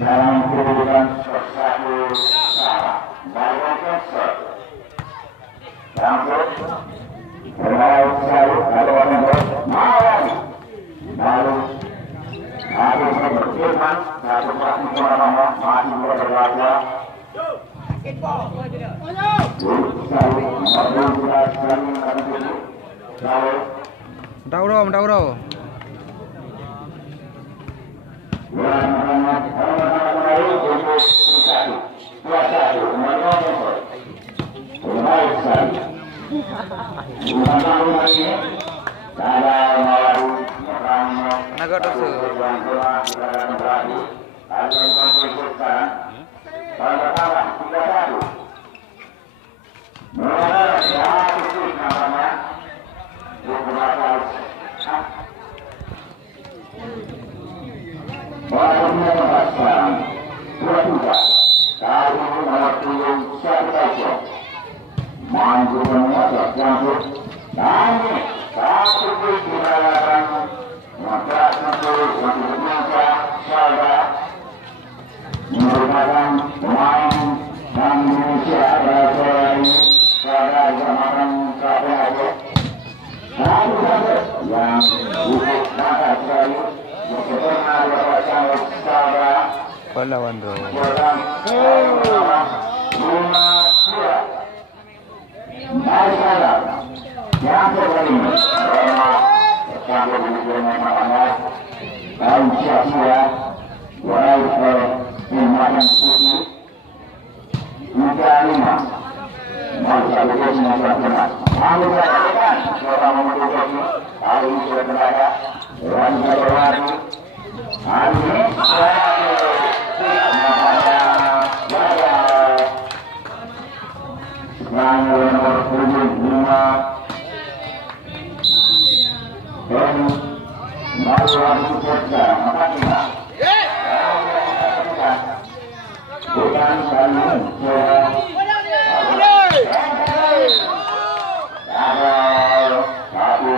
dalam kehidupan sesuatu salah dalam konsep langsung berlalu selalu ada orang bermalam lalu aku berfirman satu pasti nama mati berlaku Tahu dong. Agak terus. Merupakan pemain dan Indonesia berasal pada zaman KPAJ. Satu saja yang cukup mata sekali pernah dapatkan saudara Pahlawan bro. Mari saudara yang terkini bersama dengan anak dan sia-sia walau Pembahasan suci Muka 5 Masa berjaya dengan benar Kami berkatakan seorang memudukasi Hari ini sudah berada Wanita berwadi Hari ini Sekarang nomor 75 Dan Mari wanita berjaya 45 bukan kalian ada satu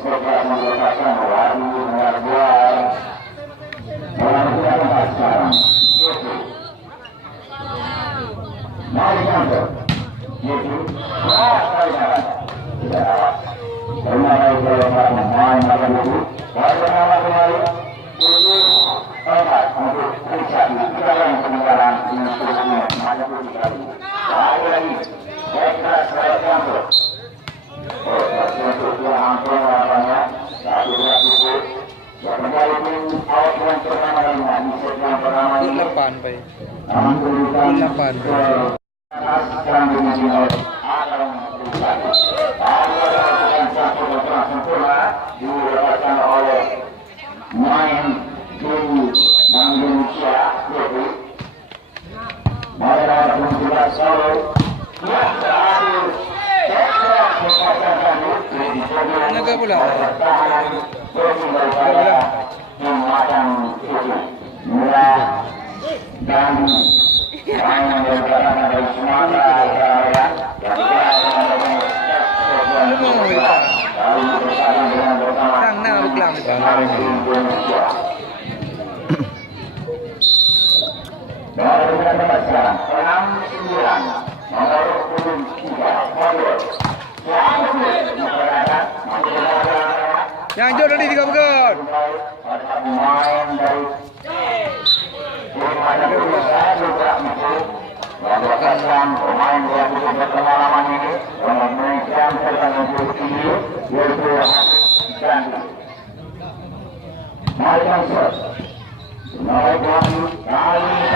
sekolah menggunakan warna mengarbuan melakukan sekarang mari kantor itu terima kasih telah main malam itu bagaimana kembali untuk periksa dalam peninggalan institusi manapun sekali. Hari ini, saya kantor. Untuk yang hampir lapannya, satu itu, yang kembali itu awal yang pertama kalinya, yang pertama ini. Lapan, Pak. Namun tulisan Lapan. sekarang dimuji oleh akan berusaha. Ada satu yang sempurna didapatkan oleh main Bank Indonesia yaitu Malaysia Peninsular Solo Naga pula. Dan yang berasal dari Sumatera Indonesia. Baru kita dapat sekarang 69 nomor 23 Yang jauh tadi 3 pekan. pemain dari mendapatkan pemain yang berpengalaman ini memenangkan pertandingan ini yaitu Gandhi. Mari langsung. Nomor 20 kali ini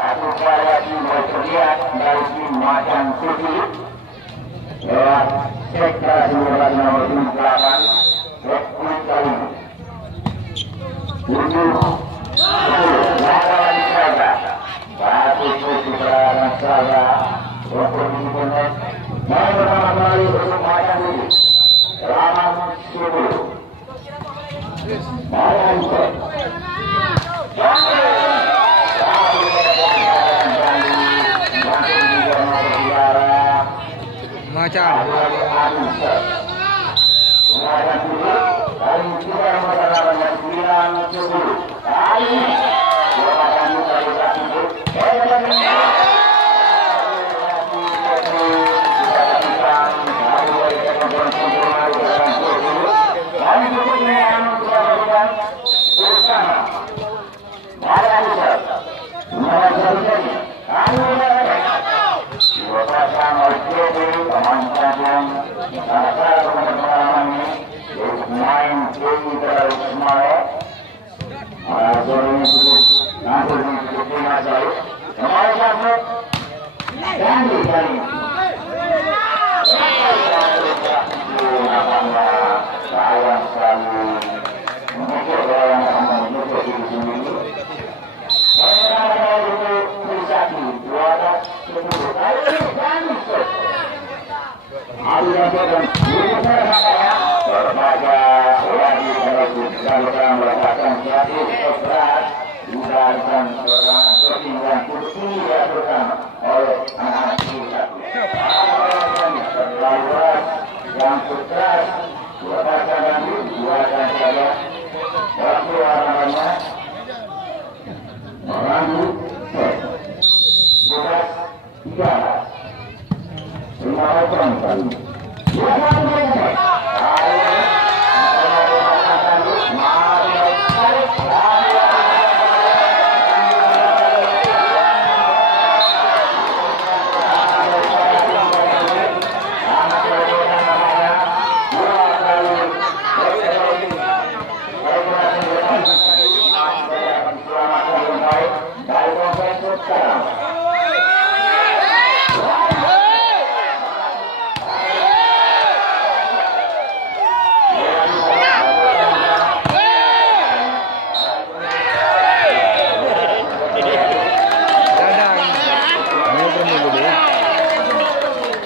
satu variasi bersedia dari tim Macan City lewat sektor 19 nomor 78 Rekruit kali untuk 10 lawan Saga satu putra Saga untuk dibunuh dan pertama kali untuk Macan City lawan 10 Macan City Macan. Macan.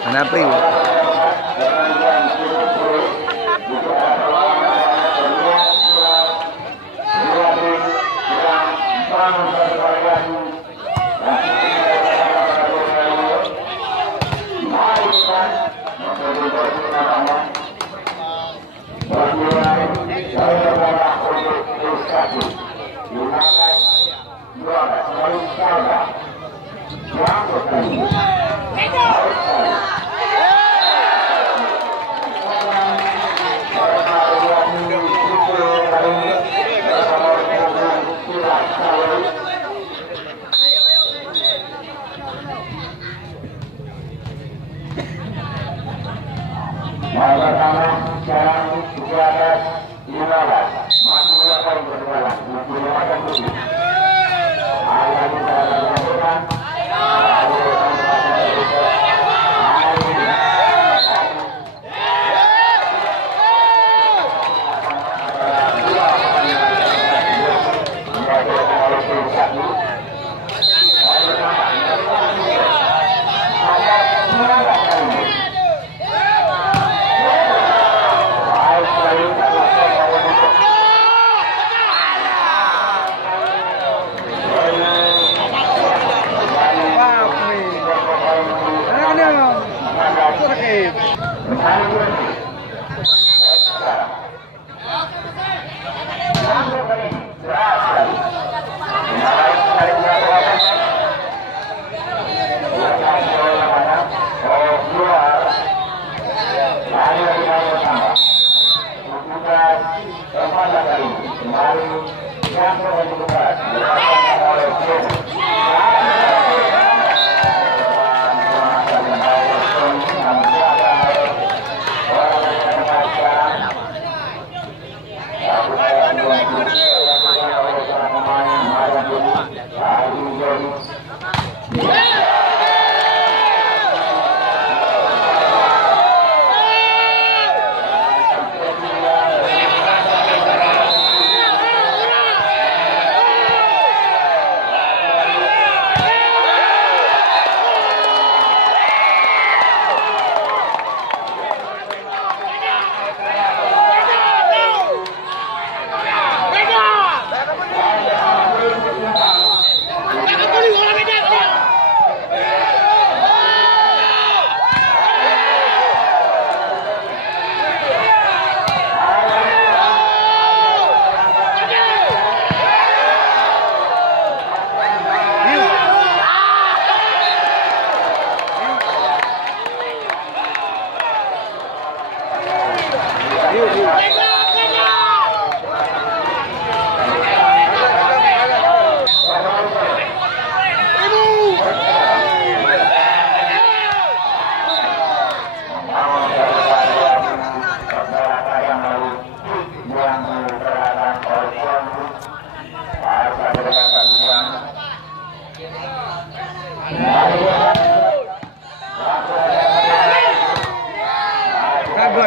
Kenapa yuk?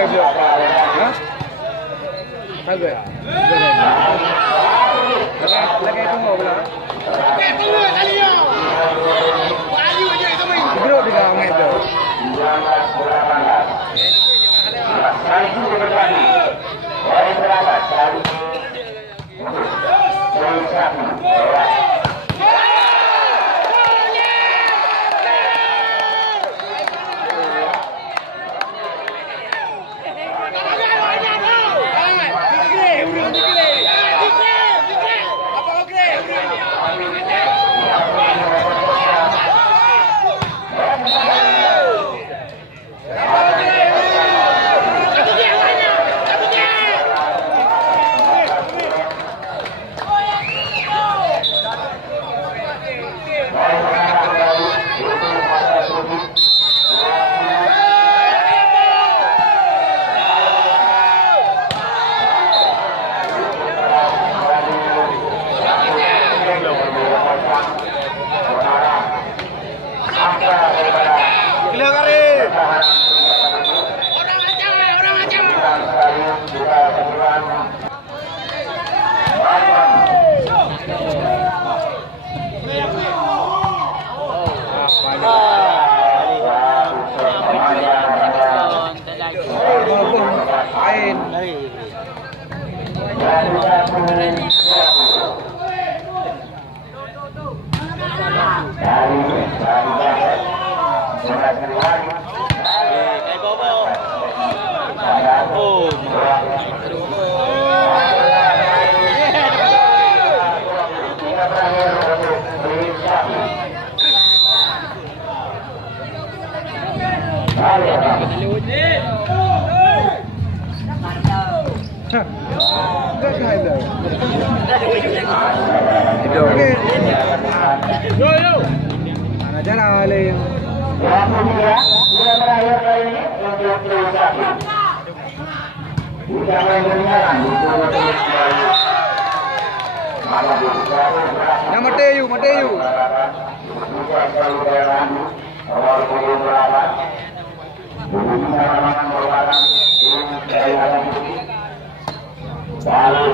bro? Hah? Kagak ya? Lagay itu mau bilang. Bro di dalam itu. Yang Mateyu. Lalu,